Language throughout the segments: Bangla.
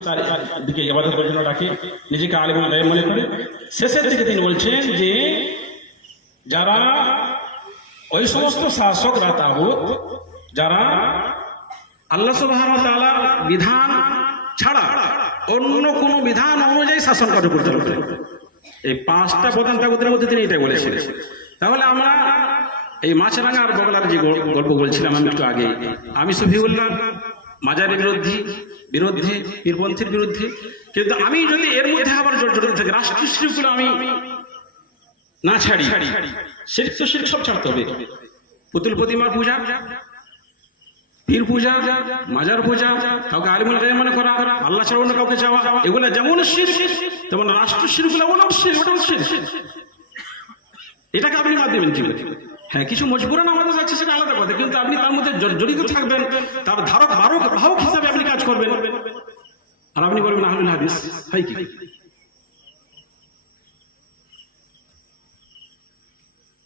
তার দিকে ইবাদত করার জন্য ডাকে, নিজেকে আলিম গায়েব মনে করে। শেষের দিকে তিনি বলছেন যে যারা ওই সমস্ত শাসকরা তাগুত যারা আল্লাহ সুবহানাহু ওয়া তাআলার বিধান ছাড়া অন্য কোনো বিধান অনুযায়ী শাসন কার্য পরিচালনা করে, এই পাঁচটা প্রধান তাগুতের মধ্যে তিনি এটাই বলেছেন। তাহলে আমরা এই মাছরাঙা আর বগলার যে গল্প বলছিলাম আমি একটু আগে, আমি শফিউল্লাহ মাজারের বিরুদ্ধে পীরপন্থীর বিরুদ্ধে, কিন্তু আমি যদি এর মধ্যে আবার জড়িত থাকি, রাষ্ট্রীয় শিরকগুলো আমি না ছাড়ি, শিরক তো শিরক সব ছাড়তে হবে। পুতুল প্রতিমার পূজা, পীর পূজা, মাজার পূজা, কাউকে আলিমুল গায়েব মনে করা, আল্লাহ ছাড়া অন্য কাউকে চাওয়া, এগুলো যেমন শিরক তেমন রাষ্ট্রীয় শিরকগুলো ওটাও শিরক। এটাকে আপনি বাদ দেবেন কি? হ্যাঁ, কিছু মজবুরান আমাদের আছে সেটা আলাদা কথা, কিন্তু আপনি তার মধ্যে জড়িত থাকবেন, তার বাহক হিসাবে আপনি কাজ করবেন, আর আপনি বলবেন আহলুল হাদিস। হয় কি?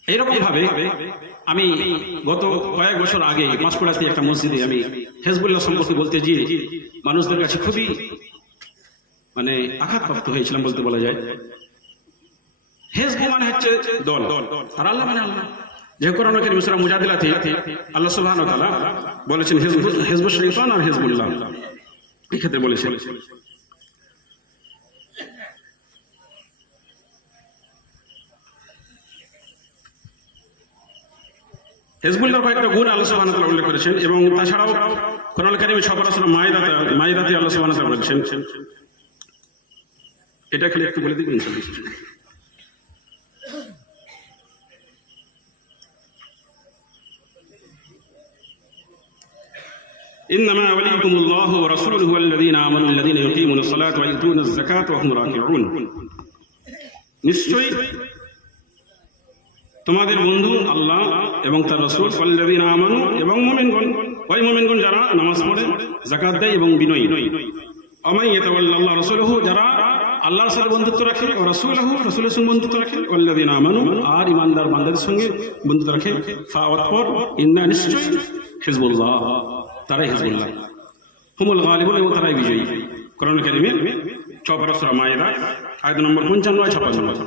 এইরকম ভাবে আমি গত কয়েক বছর আগে পাঁশকুড়াতে একটা মসজিদে আমি হেজবুল্লাহ সম্পর্কে বলতে গিয়ে মানুষদের কাছে খুবই আঘাতপ্রাপ্ত হয়েছিলাম বলতে বলা যায়। হেজবু মানে হচ্ছে দল, আর আল্লাহ মানে আল্লাহ। যে কোরআন কারীম সূরা মুজাদিলাতে আল্লাহ সুবহানাহু ওয়া তাআলা বলেছেন হিজবুশ শাইতান আর হিজবুল্লাহ, এই ক্ষেত্রে বলেছেন। হিজবুল্লাহর কয়েকটা গুণ আল্লাহ সুবহানাহু ওয়া তাআলা উল্লেখ করেছেন, এবং তাছাড়াও কোরআন কারীমে 6 পারা সূরা মাইদাতে আল্লাহ সুবহানাহু ওয়া তাআলা বলেছেন। এটা খালি একটু বলে দিবেন ইনশাআল্লাহ। إنما وليكم الله ورسوله والذين آمنوا الذين يقيمون الصلاة ويؤتون الزكاة وهم راكعون। নিশ্চয়ই তোমাদের বন্ধু আল্লাহ এবং তার রাসূল, ওয়াল্লাযীনা আমানু এবং মুমিনগণ, ওই মুমিনগণ যারা নামাজ পড়ে, যাকাত দেয় এবং বিনয়ী। ওয়া ইয়াতাওয়াল্লাল্লাহু রাসূলুহু, যারা আল্লাহর সাথে বন্ধুত্ব রাখে, ও রাসূলুহু, রাসূলের সঙ্গে বন্ধুত্ব রাখে, ওয়াল্লাযীনা আমানু, আর ঈমানদার বান্দাদের সঙ্গে বন্ধুত্ব রাখে, ফাওয়াতপর ইন্না, নিশ্চয়ই হিজবুল্লাহ, তারাই হিজবুল্লাহ, হুমুল গালিবুন, এবং তারাই বিজয়ী। কোরআন কারীমে 6 পারা সূরা মাইদা আয়াত নম্বর 55 আর 56।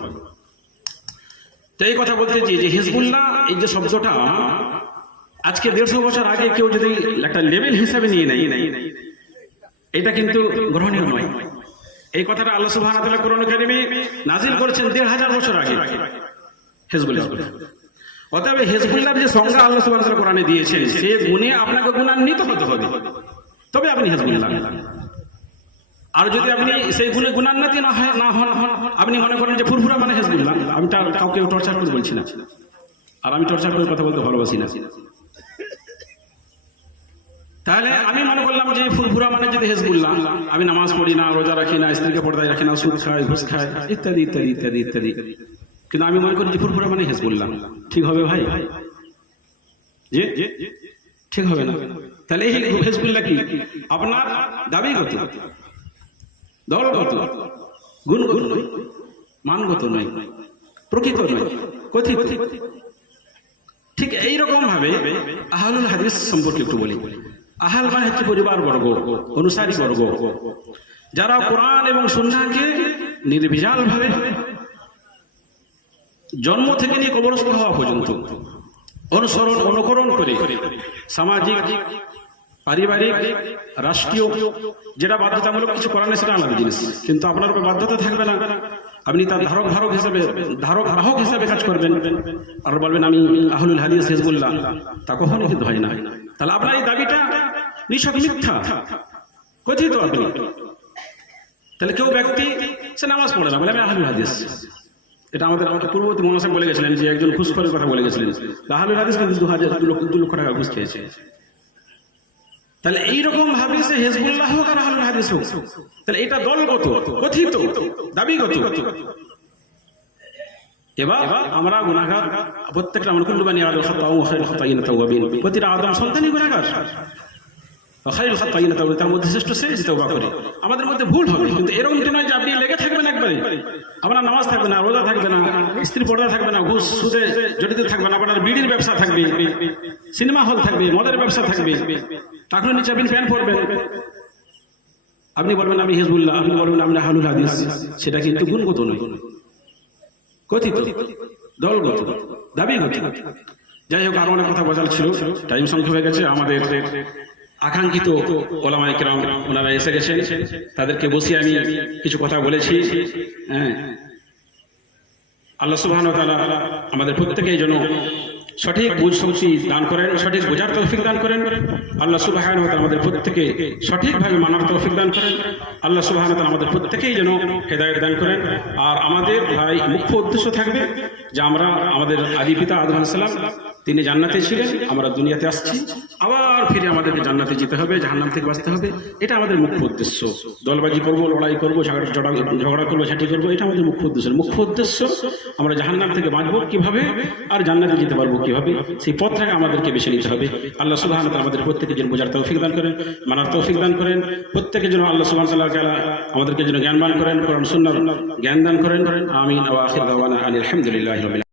তো এই কথা বলতে যে হিজবুল্লাহ এই যে শব্দটা আজকে 150 বছর আগে কেউ যদি একটা লেভেল হিসাবে নিয়ে নেয়, এটা কিন্তু গ্রহণীয় নয়। এই কথাটা আল্লাহ সুবহানাহু ওয়া তাআলা কোরআন কারীমে নাযিল করেছেন 1500 বছর আগে হিজবুল্লাহ। অতএব হিজবুল্লাহর যে সংজ্ঞা আল্লাহ সুবহানাহু ওয়া তাআলা কোরআনে দিয়েছেন, সে গুণে আপনাকে গুণান্বিত হতে হবে, তবে আপনি হিজবুল্লাহ। আর যদি আপনি সেই গুণে গুণান্বিত না হন, আপনি মনে করেন যে ফুরফুরা মানে হিজবুল্লাহ, আমি কাউকে টর্চার করে বলছি না, আর আমি টর্চার করে কথা বলতে ভালোবাসি না। তাহলে আমি মনে করলাম যে ফুরফুরা মানে যদি হিজবুল্লাহ, আমি নামাজ পড়ি না, রোজা রাখি না, স্ত্রীকে পর্দায় রাখি না, সুদ খাই, ঘুষ খাই, ইত্যাদি ইত্যাদি ইত্যাদি ইত্যাদি, কিন্তু আমি মনে করি যে ফুরফুরা মানে হিজবুল্লাহ। ঠিক হবে ভাই? যে ঠিক হবে না। তাহলে এই হিজবুল্লাহ কি আপনার দাবিগত, দলগত, গুণগত নয়, মানগত নয়, প্রকৃত নয়, কথিত। ঠিক এইরকম ভাবে আহলুল হাদিস সম্পর্কে একটু বলি। আহল মানে হচ্ছে পরিবার বর্গ, অনুসারী বর্গ, যারা কোরআন এবং সুন্নাহকে নির্ভেজাল ভাবে জন্ম থেকে নিয়ে কবরস্থ হওয়া পর্যন্ত অনুসরণ অনুকরণ করে সামাজিক, পারিবারিক, রাষ্ট্রীয় যেটা বাধ্যতামূলক কিছু করার নেই সেটা আলাদা জিনিস, কিন্তু আপনার উপর বাধ্যতা থাকবে না, আপনি তার বাহক হিসাবে কাজ করবেন, আর বলবেন আমি আহলুল হাদিস হিজবুল্লাহ, তা কখনো কিন্তু হয় না। তাহলে আপনার এই দাবিটা নিছক মিথ্যা, কথিত আপনি। তাহলে কেউ ব্যক্তি সে নামাজ পড়ে না, বলে আমি আহলুল হাদিস। এটা আমাদের পূর্ববর্তী মৌলানা সাহেব বলে গেছিলেন যে একজন ঘুষখোরের কথা বলে গেছিলেন, আহলুল হাদিস কিন্তু 2 লক্ষ টাকা ঘুষ খেয়েছে। তাহলে এইরকম ভাবে সে হিজবুল্লাহ হোক আর আহলুল হাদিস হোক, তাহলে এটা দলগত, কথিত, দাবিগত। এবার আমরা গুনাহগার, প্রত্যেকটা আমরা কুল্লু বানি আদম খাতাউ ওয়া খায়রুল খাতাইন তাওয়াবিন, প্রতিটা আদম সন্তানই গুনাহগার, ওয়া খায়রুল খাতাইন তাওয়াবিন, তার মধ্যে শ্রেষ্ঠ সে যে তওবা করে। আমাদের মধ্যে ভুল হবে, কিন্তু এরকম নয় যে আপনি লেগে থাকবেন একবারে, আপনার নামাজ থাকবে না, রোজা থাকবে না, স্ত্রী পর্দা থাকবে না, ঘুষ সুদে জড়িত থাকবে না, আপনার বিড়ির ব্যবসা থাকবে, সিনেমা হল থাকবে, মদের ব্যবসা থাকবে, টাকার নিচে আপনি প্যান্ট পরবেন, আপনি বলবেন আমি হিজবুল্লাহ, আপনি বলবেন আমি আহলুল হাদিস, সেটা কিন্তু গুণগত নয়, কথিত, দলগত, দাবিগত। যাই হোক, আরো অনেক কথা বলার ছিল, টাইম সংক্ষেপ হয়ে গেছে। আমাদের আকাঙ্ক্ষিত ওলামায়ে কেরাম ওনারা এসে গেছেন, তাদেরকে বসিয়ে আমি কিছু কথা বলেছি। হ্যাঁ, আল্লাহ সুবহানাহু ওয়া তাআলা আমাদের প্রত্যেকেই যেন সঠিক বুঝ শক্তি দান করেন, সঠিক বোঝার তৌফিক দান করেন। আল্লাহ সুবহানাহু ওয়া তাআলা আমাদের প্রত্যেকে সঠিকভাবে মানার তৌফিক দান করেন। আল্লাহ সুবহানাহু ওয়া তাআলা আমাদের প্রত্যেকেই যেন হেদায়েত দান করেন। আর আমাদের ভাই মুখ্য উদ্দেশ্য থাকবে যে আমরা আমাদের আদি পিতা আদম আলাইহিস সালাম, তিনি জান্নাতে ছিলেন, আমরা দুনিয়াতে আসছি, আবার ফিরে আমাদেরকে জান্নাতে যেতে হবে, জাহান্নাম থেকে বাঁচতে হবে। এটা আমাদের মুখ্য উদ্দেশ্য। দলবাজি করব, লড়াই করব, ঝগড়া করবো, ঝাঁটি করবো, এটা আমাদের মুখ্য উদ্দেশ্য। মুখ্য উদ্দেশ্য আমরা জাহান্নাম থেকে বাঁচবো কিভাবে আর জান্নাতে যেতে পারবো কিভাবে, সেই পথটাকে আমাদেরকে বেছে নিতে হবে। আল্লাহ সুবহানাহু ওয়া তাআলা আমাদের প্রত্যেকের যেন বোঝার তৌফিক দান করেন, মানার তৌফিক দান করেন। প্রত্যেকের জন্য আল্লাহ সুবহানাহু ওয়া তাআলা আমাদেরকে যেন জ্ঞানবান করেন, কোরআন সুন্নাহর জ্ঞান দান করেন। আমিন। ওয়া আখিরু দাওয়ানা আনিল হামদুলিল্লাহি রাব্বিল